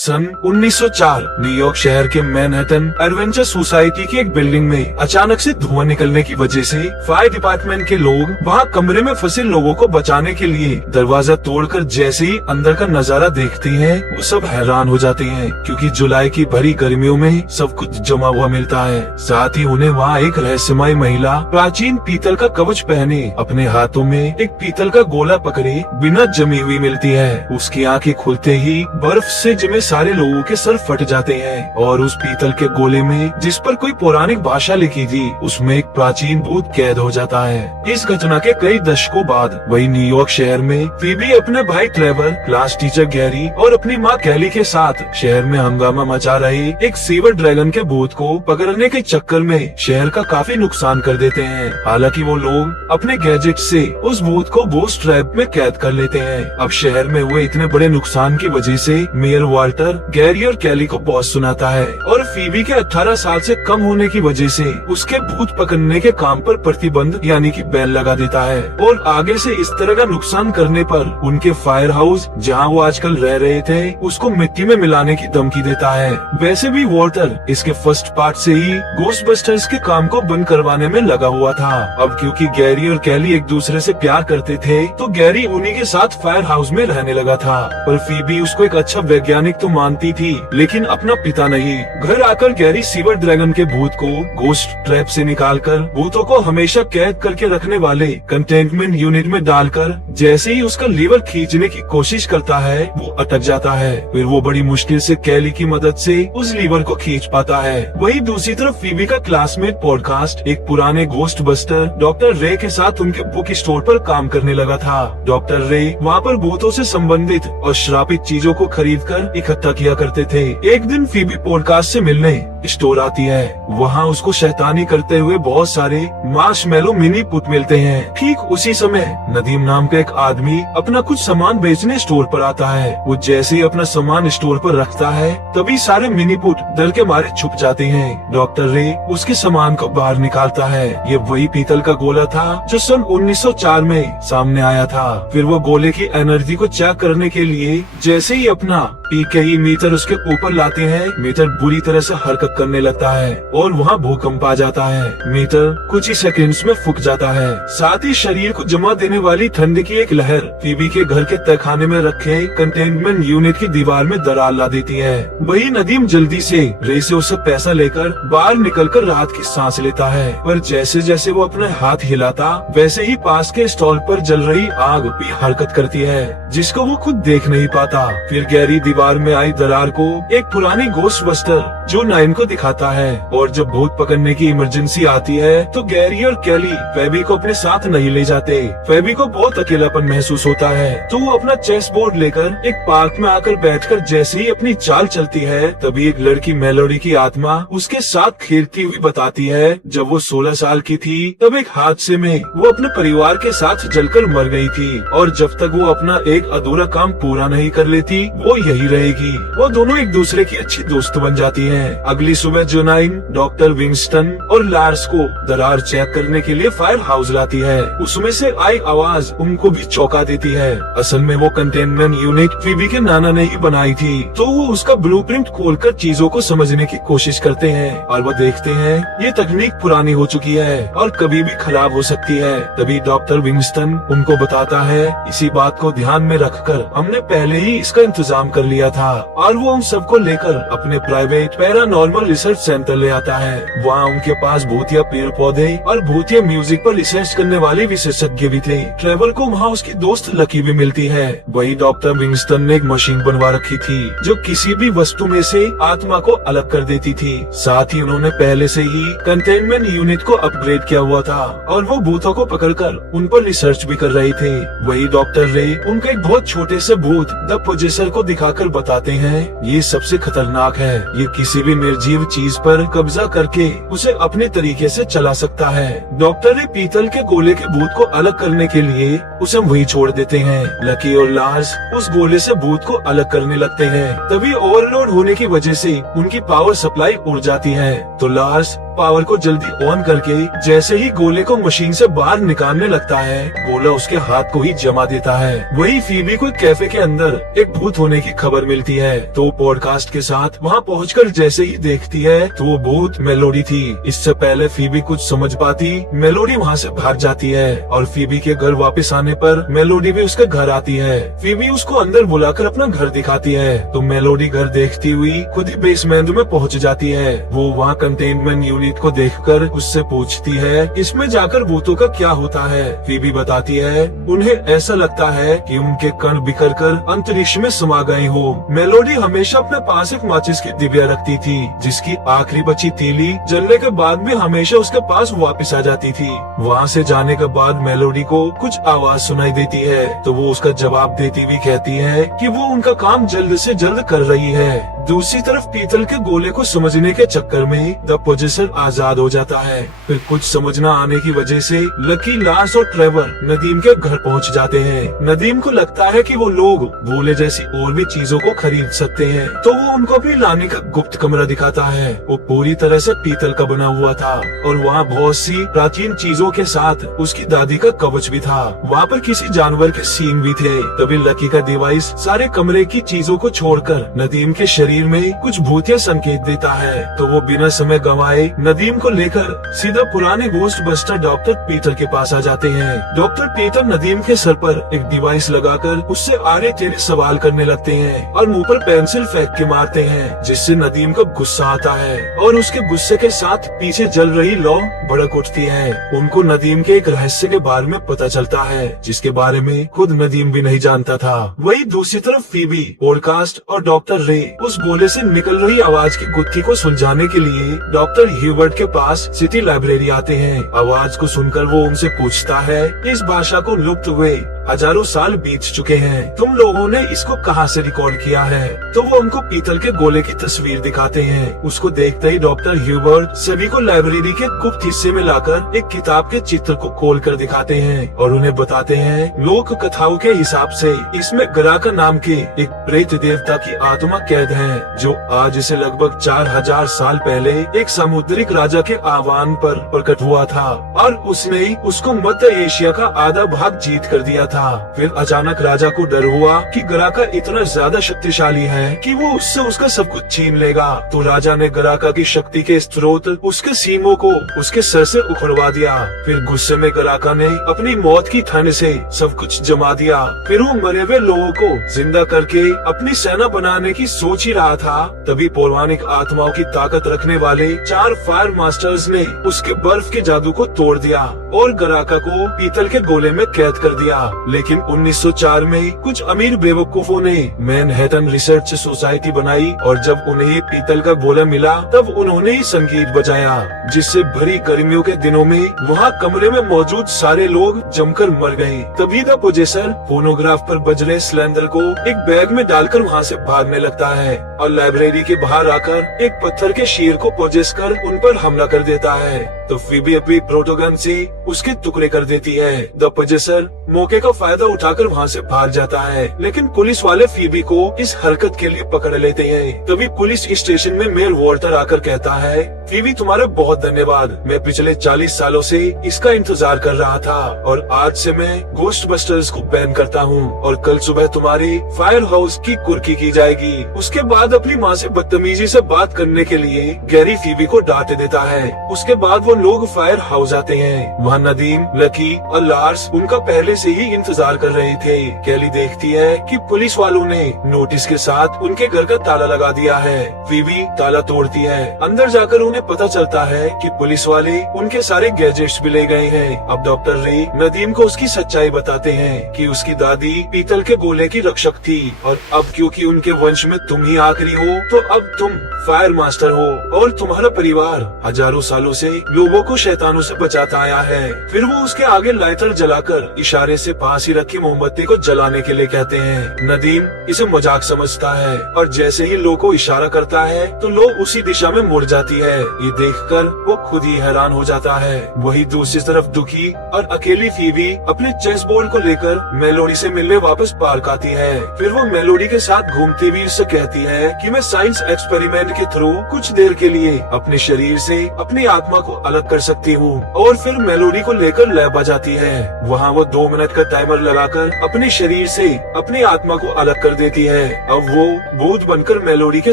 सन 1904 New York शहर के Manhattan adventure society की एक बिल्डिंग में अचानक से धुआं निकलने की वजह से फायर डिपार्टमेंट के लोग वहां कमरे में फंसे लोगों को बचाने के लिए दरवाजा तोड़कर जैसे ही अंदर का नजारा देखते हैं वो सब हैरान हो जाते हैं, क्योंकि जुलाई की भरी गर्मियों में सब कुछ जमा हुआ मिलता है। साथ ही उन्हें वहाँ एक रहस्यमय महिला प्राचीन पीतल का कवच पहने अपने हाथों में एक पीतल का गोला पकड़े बिना जमी हुई मिलती है। उसकी आंखें खुलते ही बर्फ से जमे सारे लोगों के सर फट जाते हैं और उस पीतल के गोले में जिस पर कोई पौराणिक भाषा लिखी थी उसमें एक प्राचीन भूत कैद हो जाता है। इस घटना के कई दशकों बाद वही न्यूयॉर्क शहर में फीबी अपने भाई ट्रेवर, क्लास टीचर गैरी और अपनी माँ कैली के साथ शहर में हंगामा मचा रहे एक सीवर ड्रैगन के भूत को पकड़ने के चक्कर में शहर का काफी नुकसान कर देते हैं। हालांकि वो लोग अपने गैजेट से उस भूत को बोस ट्रैप में कैद कर लेते हैं। अब शहर में हुए इतने बड़े नुकसान की वजह से मेयर वाल्टर गैरी और कैली को बॉस सुनाता है और फीबी के 18 साल से कम होने की वजह से उसके भूत पकड़ने के काम पर प्रतिबंध यानी कि बैन लगा देता है और आगे से इस तरह का नुकसान करने पर उनके फायर हाउस जहां वो आजकल रह रहे थे उसको मिट्टी में मिलाने की धमकी देता है। वैसे भी वाल्टर इसके फर्स्ट पार्ट से ही घोस्टबस्टर्स के काम को बंद करवाने में लगा हुआ था। अब क्योंकि गैरी और कैली एक दूसरे से प्यार करते थे तो गैरी उन्हीं के साथ फायर हाउस में रहने लगा था, पर फीबी उसको एक अच्छा वैज्ञानिक तो मानती थी लेकिन अपना पिता नहीं। घर आकर गैरी सीवर ड्रैगन के भूत को घोस्ट ट्रैप से निकालकर भूतों को हमेशा कैद करके रखने वाले कंटेनमेंट यूनिट में डालकर जैसे ही उसका लीवर खींचने की कोशिश करता है वो अटक जाता है। फिर वो बड़ी मुश्किल से कैली की मदद से उस लीवर को खींच पाता है। वही दूसरी तरफ फीबी का क्लासमेट पॉडकास्ट एक पुराने घोस्ट बस्टर डॉक्टर रे के साथ उनके बुक स्टोर पर काम करने लगा था। डॉक्टर रे वहाँ पर भूतों से संबंधित और श्रापित चीजों को खरीद कर इकट्ठा किया करते थे। एक दिन फीबी पॉडकास्ट से मिलने स्टोर आती है। वहाँ उसको शैतानी करते हुए बहुत सारे मार्शमैलो मिनी पुत मिलते हैं। ठीक उसी समय नदीम नाम का एक आदमी अपना कुछ सामान बेचने स्टोर पर आता है। वो जैसे ही अपना सामान स्टोर पर रखता है तभी सारे मिनी पुट डर के मारे छुप जाते हैं। डॉक्टर रे उसके सामान को बाहर निकालता है। ये वही पीतल का गोला था जो सन 1904 में सामने आया था। फिर वो गोले की एनर्जी को चेक करने के लिए जैसे ही अपना पीकेई मीटर उसके ऊपर लाते हैं मीटर बुरी तरह से हरकत करने लगता है और वहाँ भूकंप आ जाता है। मीटर कुछ ही सेकंड्स में फूक जाता है। साथ ही शरीर को जमा देने वाली ठंड की एक लहर फीबी के घर के तहखाने में रखे कंटेनमेंट यूनिट की दीवार में दरार ला देती है। वही नदीम जल्दी से रे से उससे पैसा लेकर बाहर निकलकर राहत की सांस लेता है, पर जैसे जैसे वो अपने हाथ हिलाता वैसे ही पास के स्टॉल पर जल रही आग भी हरकत करती है जिसको वो खुद देख नहीं पाता। फिर गैरी दीवार में आई दरार को एक पुरानी घोस्टबस्टर जो 9 को दिखाता है और जब भूत पकड़ने की इमरजेंसी आती है तो गैरी और कैली फेबी को अपने साथ नहीं ले जाते। फेबी को बहुत अकेलापन महसूस होता है तो वो अपना चेस बोर्ड लेकर एक पार्क में आकर बैठकर जैसे ही अपनी चाल चलती है तभी एक लड़की मेलोडी की आत्मा उसके साथ खेलती हुई बताती है जब वो 16 साल की थी तब एक हादसे में वो अपने परिवार के साथ जलकर मर गई थी और जब तक वो अपना एक अधूरा काम पूरा नहीं कर लेती वो यही रहेगी। वो दोनों एक दूसरे की अच्छी दोस्त बन जाती हैं। अगली सुबह जोनाइन डॉक्टर विंगस्टन और लार्स को दरार चेक करने के लिए फायर हाउस लाती है। उसमें से आई आवाज उनको भी चौंका देती है। असल में वो कंटेनमेंट यूनिट फीबी के नाना ने ही बनाई थी तो वो उसका ब्लूप्रिंट खोलकर चीजों को समझने की कोशिश करते हैं और वो देखते हैं ये तकनीक पुरानी हो चुकी है और कभी भी खराब हो सकती है। तभी डॉक्टर विंगस्टन उनको बताता है इसी बात को ध्यान में रखकर हमने पहले ही इसका इंतजाम कर लिया था और वो उन सबको लेकर अपने प्राइवेट पैरानॉर्मल रिसर्च सेंटर ले आता है। वहाँ उनके पास भूतिया पेड़ पौधे और भूतिया म्यूजिक पर रिसर्च करने वाले विशेषज्ञ भी थे। ट्रेवल को वहाँ उसकी दोस्त लकी भी मिलती है। वही डॉक्टर विंगस्टन ने एक मशीन बनवा रखी थी जो किसी भी वस्तु में से आत्मा को अलग कर देती थी। साथ ही उन्होंने पहले से ही कंटेनमेंट यूनिट को अपग्रेड किया हुआ था और वो भूतों को पकड़कर उन पर रिसर्च भी कर रहे थे। वही डॉक्टर रे उनको एक बहुत छोटे से भूत द पोजेसर को दिखाकर बताते हैं ये सबसे खतरनाक है। ये किसी भी निर्जीव चीज पर कब्जा करके उसे अपने तरीके से चला सकता है। डॉक्टर ने पीतल के गोले के भूत को अलग करने के लिए उसे वही छोड़ देते हैं। लकी और लार्स उस गोले से भूत को अलग करने लगते हैं। तभी ओवरलोड होने की वजह से उनकी पावर सप्लाई उड़ जाती है तो लार्स पावर को जल्दी ऑन करके जैसे ही गोले को मशीन से बाहर निकालने लगता है, गोला उसके हाथ को ही जमा देता है। वही फीबी को कैफे के अंदर एक भूत होने की खबर मिलती है, तो पॉडकास्ट के साथ वहाँ पहुंचकर जैसे ही देखती है तो वो भूत मेलोडी थी। इससे पहले फीबी कुछ समझ पाती, मेलोडी वहाँ से भाग जाती है और फीबी के घर वापस आने पर मेलोडी भी उसके घर आती है। फीबी उसको अंदर बुलाकर अपना घर दिखाती है, तो मेलोडी घर देखती हुई खुद ही बेसमेंट में पहुंच जाती है। वो वहाँ कंटेनमेंट यूनिट को देखकर उससे पूछती है इसमें जाकर भूतों का क्या होता है। फीबी बताती है उन्हें ऐसा लगता है कि उनके कण बिखर कर अंतरिक्ष में समा गए हो। मेलोडी हमेशा अपने पास एक माचिस की डिबिया रखती थी, जिसकी आखिरी बची तीली जलने के बाद भी हमेशा उसके पास वापस आ जाती थी। वहाँ से जाने के बाद मेलोडी को कुछ आवाज सुनाई देती है, तो वो उसका जवाब देती हुई कहती है कि वो उनका काम जल्द से जल्द कर रही है। दूसरी तरफ पीतल के गोले को समझने के चक्कर में द पोजेसर आजाद हो जाता है। फिर कुछ समझ न आने की वजह से लकी, लार्स और ट्रेवर नदीम के घर पहुंच जाते हैं। नदीम को लगता है कि वो लोग गोले जैसी और भी चीजों को खरीद सकते हैं, तो वो उनको भी लाने का गुप्त कमरा दिखाता है। वो पूरी तरह से पीतल का बना हुआ था और वहाँ बहुत सी प्राचीन चीजों के साथ उसकी दादी का कवच भी था। वहाँ पर किसी जानवर के सींग भी थे। तभी लकी का डिवाइस सारे कमरे की चीजों को छोड़कर नदीम के शरीर में कुछ भूतिया संकेत देता है, तो वो बिना समय गंवाए नदीम को लेकर सीधा पुराने घोस्ट बस्टर डॉक्टर पीटर के पास आ जाते हैं। डॉक्टर पीटर नदीम के सर पर एक डिवाइस लगाकर उससे आरे तेरे सवाल करने लगते हैं और मुंह पर पेंसिल फेंक के मारते हैं, जिससे नदीम को गुस्सा आता है और उसके गुस्से के साथ पीछे जल रही लौ भड़क उठती है। उनको नदीम के एक रहस्य के बारे में पता चलता है, जिसके बारे में खुद नदीम भी नहीं जानता था। वही दूसरी तरफ फीबी, पॉडकास्ट और डॉक्टर रे उस गोले से निकल रही आवाज की गुत्थी को सुलझाने के लिए डॉक्टर ह्यूबर्ट के पास सिटी लाइब्रेरी आते हैं। आवाज को सुनकर वो उनसे पूछता है इस भाषा को लुप्त हुए हजारों साल बीत चुके हैं, तुम लोगों ने इसको कहाँ से रिकॉर्ड किया है? तो वो उनको पीतल के गोले की तस्वीर दिखाते हैं। उसको देखते ही डॉक्टर ह्यूबर्ट सभी को लाइब्रेरी के गुप्त हिस्से में लाकर एक किताब के चित्र को खोल कर दिखाते हैं और उन्हें बताते हैं लोक कथाओं के हिसाब से इसमें गराका नाम के एक प्रेत देवता की आत्मा कैद है, जो आज से लगभग 4000 साल पहले एक सामुद्रिक राजा के आह्वान पर प्रकट हुआ था और उसने उसको मध्य एशिया का आधा भाग जीत कर दिया था। फिर अचानक राजा को डर हुआ कि गराका इतना ज्यादा शक्तिशाली है कि वो उससे उसका सब कुछ छीन लेगा, तो राजा ने गराका की शक्ति के स्रोत उसके सीमों को उसके सर से उखड़वा दिया। फिर गुस्से में गराका ने अपनी मौत की ठंड से सब कुछ जमा दिया। फिर वो मरे हुए लोगों को जिंदा करके अपनी सेना बनाने की सोच ही रहा था, तभी पौराणिक आत्माओं की ताकत रखने वाले 4 फायर मास्टर्स ने उसके बर्फ के जादू को तोड़ दिया और गराका को पीतल के गोले में कैद कर दिया। लेकिन 1904 में कुछ अमीर बेवकूफों ने मैनहट्टन रिसर्च सोसाइटी बनाई और जब उन्हें पीतल का गोला मिला तब उन्होंने ही संगीत बजाया, जिससे भरी गर्मियों के दिनों में वहाँ कमरे में मौजूद सारे लोग जमकर मर गए। तभी द पोजेसर फोनोग्राफ पर बज रहे सिलेंडर को एक बैग में डालकर वहाँ से भागने लगता है और लाइब्रेरी के बाहर आकर एक पत्थर के शेर को पोजेस कर उन पर हमला कर देता है। तो फीबी अपनी प्रोटोगन से उसके टुकड़े कर देती है। द पोजेसर मौके का फायदा उठाकर वहाँ से भाग जाता है, लेकिन पुलिस वाले फीबी को इस हरकत के लिए पकड़ लेते हैं। तभी पुलिस स्टेशन में मेयर वॉल्टर आकर कहता है फीबी तुम्हारा बहुत धन्यवाद, मैं पिछले 40 सालों से इसका इंतजार कर रहा था और आज से मैं घोस्ट बस्टर्स को बैन करता हूँ और कल सुबह तुम्हारी फायर हाउस की कुर्की की जाएगी। उसके बाद अपनी माँ से बदतमीजी से बात करने के लिए गैरी फीबी को डांट देता है। उसके बाद वो लोग फायर हाउस आते हैं। वहाँ नदीम, लकी और लार्स उनका पहले से ही इंतजार कर रहे थे। कैली देखती है कि पुलिस वालों ने नोटिस के साथ उनके घर का ताला लगा दिया है। फीबी ताला तोड़ती है। अंदर जाकर उन्हें पता चलता है कि पुलिस वाले उनके सारे गैजेट्स भी ले गए हैं। अब डॉक्टर रे नदीम को उसकी सच्चाई बताते हैं कि उसकी दादी पीतल के गोले की रक्षक थी और अब क्योंकि उनके वंश में तुम ही आखिरी हो तो अब तुम फायर मास्टर हो और तुम्हारा परिवार हजारों सालों से लोगों लोगों को शैतानों से बचाता आया है। फिर वो उसके आगे लाइटर जलाकर इशारे से पास ही रखी मोमबत्ती को जलाने के लिए कहते हैं। नदीम इसे मजाक समझता है और जैसे ही लो को इशारा करता है तो लो उसी दिशा में मुड़ जाती है। ये देखकर वो खुद ही हैरान हो जाता है। वही दूसरी तरफ दुखी और अकेली फीबी अपने चेस बोर्ड को लेकर मेलोडी से मिलने वापस पार्क आती है। फिर वो मेलोडी के साथ घूमती हुई उससे कहती है कि मैं साइंस एक्सपेरिमेंट के थ्रू कुछ देर के लिए अपने शरीर से अपनी आत्मा को अलग कर सकती हूँ। और फिर मेलोडी को लेकर लैब आ जाती है। वहाँ वो 2 मिनट का टाइमर लगाकर अपने शरीर से अपनी आत्मा को अलग कर देती है। अब वो भूत बनकर मेलोडी के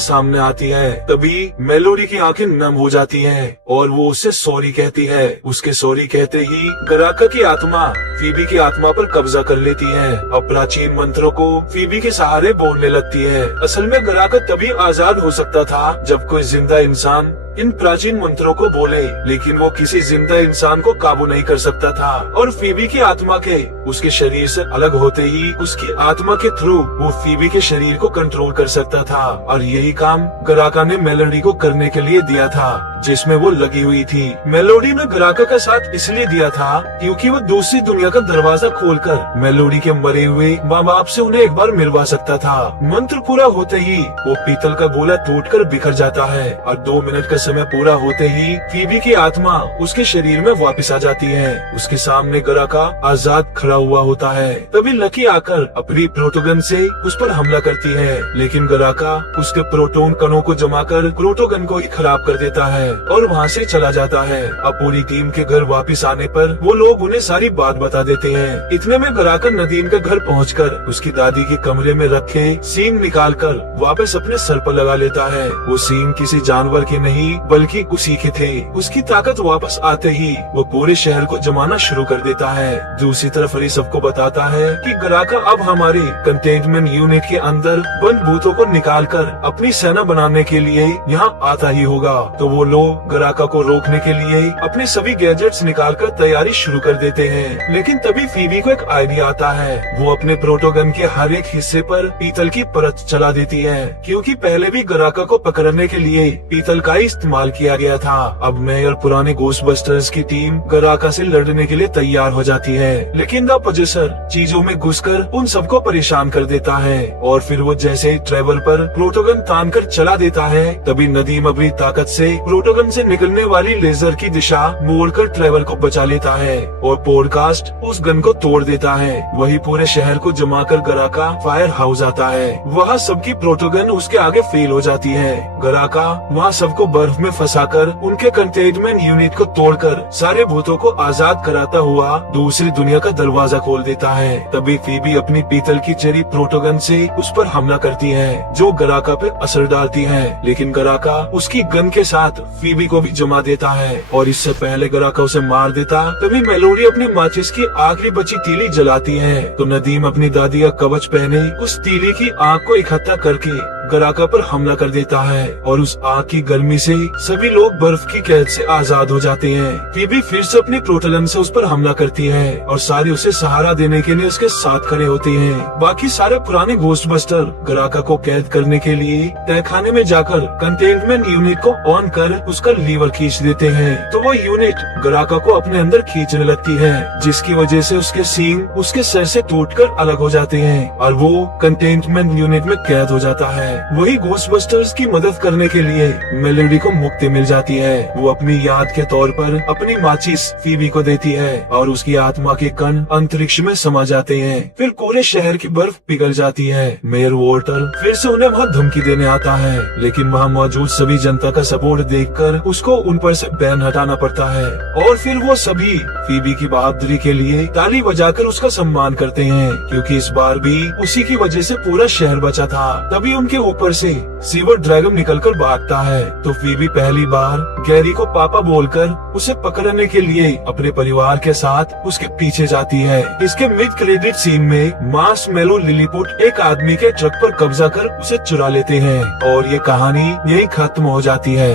सामने आती है। तभी मेलोडी की आंखें नम हो जाती हैं और वो उससे सॉरी कहती है। उसके सॉरी कहते ही गराका की आत्मा फीबी की आत्मा पर कब्जा कर लेती है। अब प्राचीन मंत्रों को फीबी के सहारे बोलने लगती है। असल में गराका तभी आजाद हो सकता था जब कोई जिंदा इंसान इन प्राचीन मंत्रों को बोले, लेकिन वो किसी जिंदा इंसान को काबू नहीं कर सकता था। और फीबी की आत्मा के उसके शरीर से अलग होते ही उसकी आत्मा के थ्रू वो फीबी के शरीर को कंट्रोल कर सकता था। और यही काम गराका ने मेलोडी को करने के लिए दिया था, जिसमें वो लगी हुई थी। मेलोडी ने गराका का साथ इसलिए दिया था क्योंकि वो दूसरी दुनिया का दरवाजा खोलकर मेलोडी के मरे हुए माँ बाप से उन्हें एक बार मिलवा सकता था। मंत्र पूरा होते ही वो पीतल का गोला टूटकर बिखर जाता है और 2 मिनट का समय पूरा होते ही फीबी की आत्मा उसके शरीर में वापस आ जाती है। उसके सामने गराका आजाद खड़ा हुआ होता है। तभी लकी आकर अपनी प्रोटोगन से उस पर हमला करती है, लेकिन गराका उसके प्रोटोन कणों को जमाकर प्रोटोगन को ही खराब कर देता है और वहाँ से चला जाता है। अब पूरी टीम के घर वापस आने पर वो लोग उन्हें सारी बात बता देते हैं। इतने में गराका नदीम के घर पहुंचकर उसकी दादी के कमरे में रखे सींग निकालकर वापस अपने सर पर लगा लेता है। वो सींग किसी जानवर के नहीं बल्कि उसी के थे। उसकी ताकत वापस आते ही वो पूरे शहर को जमाना शुरू कर देता है। दूसरी तरफ हरी सबको बताता है कि गराका अब हमारे कंटेनमेंट यूनिट के अंदर बंद भूतों को निकालकर अपनी सेना बनाने के लिए यहाँ आता ही होगा। तो वो लोग गराका को रोकने के लिए अपने सभी गैजेट्स निकालकर तैयारी शुरू कर देते हैं। लेकिन तभी फीबी को एक आइडिया आता है। वो अपने प्रोटोगन के हर एक हिस्से पर पीतल की परत चला देती है, क्योंकि पहले भी गराका को पकड़ने के लिए पीतल का इस्तेमाल किया गया था। अब नए और पुराने घोस्टबस्टर्स की टीम गराका से लड़ने के लिए तैयार हो जाती है, लेकिन द पोजेसर चीजों में घुसकर उन सबको परेशान कर देता है। और फिर वो जैसे ही ट्रेवल पर प्रोटोगन तान कर चला देता है, तभी नदीम अपनी ताकत से प्रोटोगन से निकलने वाली लेजर की दिशा मोड़कर ट्रेवल को बचा लेता है और पॉडकास्ट उस गन को तोड़ देता है। वही पूरे शहर को जमाकर गराका फायर हाउस आता है। वहाँ सबकी प्रोटोगन उसके आगे फेल हो जाती है। गराका वहाँ सबको बर्फ में फंसाकर उनके कंटेनमेंट यूनिट को तोड़कर सारे भूतों को आजाद कराता हुआ दूसरी दुनिया का दरवाजा खोल देता है। तभी फीबी अपनी पीतल की चेरी प्रोटोगन से उस पर हमला करती है, जो गराका पे असर डालती है। लेकिन गराका उसकी गन के साथ फीबी को भी जमा देता है और इससे पहले गराका उसे मार देता, तभी मेलोडी अपनी माचिस की आखिरी बची तीली जलाती है। तो नदीम अपनी दादी का कवच पहने उस तीली की आग को इकट्ठा करके गराका पर हमला कर देता है और उस आग की गर्मी से सभी लोग बर्फ की कैद से आजाद हो जाते हैं। फीबी फिर से अपनी प्रोटोगन से उस पर हमला करती है और सारे उसे सहारा देने के लिए उसके साथ खड़े होते हैं। बाकी सारे पुराने घोस्टबस्टर गराका को कैद करने के लिए तहखाने में जाकर कंटेनमेंट यूनिट को ऑन कर उसका लीवर खींच देते हैं। तो वो यूनिट गराका को अपने अंदर खींचने लगती है, जिसकी वजह से उसके सींग उसके सर से टूटकर अलग हो जाते हैं और वो कंटेनमेंट यूनिट में कैद हो जाता है। वही घोस्टबस्टर्स की मदद करने के लिए मेलोडी को मुक्ति मिल जाती है। वो अपनी याद के तौर पर अपनी माचिस फीबी को देती है और उसकी आत्मा के कण अंतरिक्ष में समा जाते हैं। फिर पूरे शहर की बर्फ पिघल जाती है। मेयर वॉल्टर फिर से उन्हें वहाँ धमकी देने आता है, लेकिन वहाँ मौजूद सभी जनता का सपोर्ट देखकर उसको उन पर से बैन हटाना पड़ता है। और फिर वो सभी फीबी की बहादुरी के लिए ताली बजाकर उसका सम्मान करते हैं, क्योंकि इस बार भी उसी की वजह से पूरा शहर बचा था। तभी उनके ऊपर से सीवर ड्रैगन निकलकर भागता है। तो फीबी पहली बार गैरी को पापा बोलकर उसे पकड़ने के लिए अपने परिवार के साथ उसके पीछे जाती है। इसके मिड क्रेडिट सीन में मार्शमैलो लिलीपुट एक आदमी के ट्रक पर कब्जा कर उसे चुरा लेते हैं और ये कहानी यही खत्म हो जाती है।